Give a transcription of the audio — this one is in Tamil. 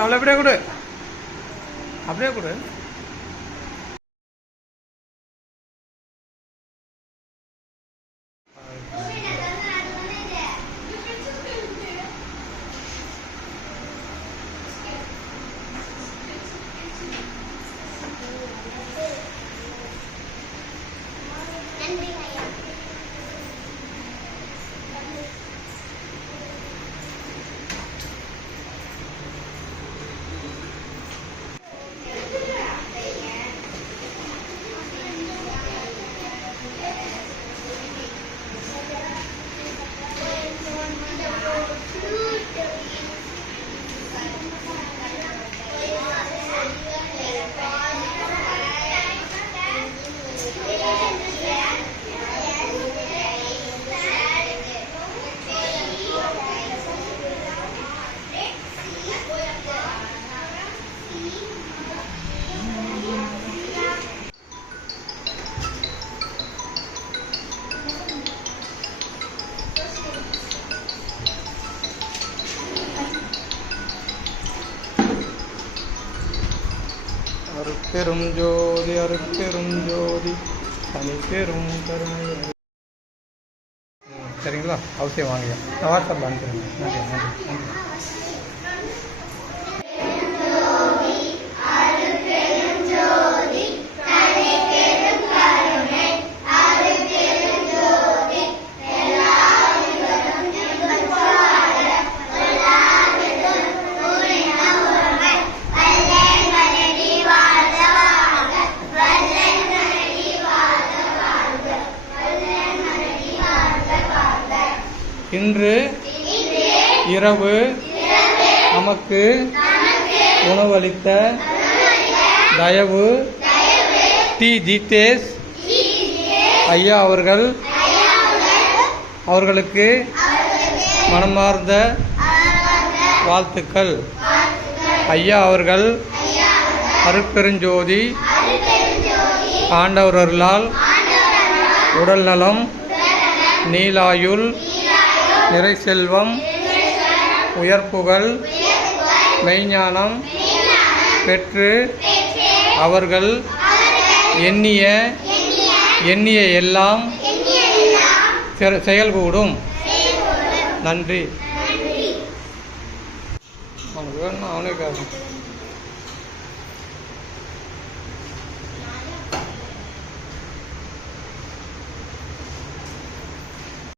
அவளை அப்படியே கொடு, அப்படியே கொடு. அருட்பெரும் ஜோதி அருட்பெரும் ஜோதி தனிப்பெரும் கருணை. சரிங்களா? அவசியம் வாங்க. நான் வாட்ஸ்அப்பில் அனுப்பிடுங்க. நன்றி நன்றி நன்றி. இன்று இரவு நமக்கு உணவளித்த தயவு டி ஜிதேஷ் ஐயா அவர்களுக்கு மனமார்ந்த வாழ்த்துக்கள். ஐயா அவர்கள் அருட்பெருஞ்சோதி ஆண்டவர் அருளால் உடல் நலம், நீலாயுள், நிறை செல்வம், உயர்ப்புகள், மெய்ஞானம் பெற்று அவர்கள் எண்ணிய எல்லாம் செயல்கூடும். நன்றி. அவனுக்கு வேணும், அவனே கேட்கும்.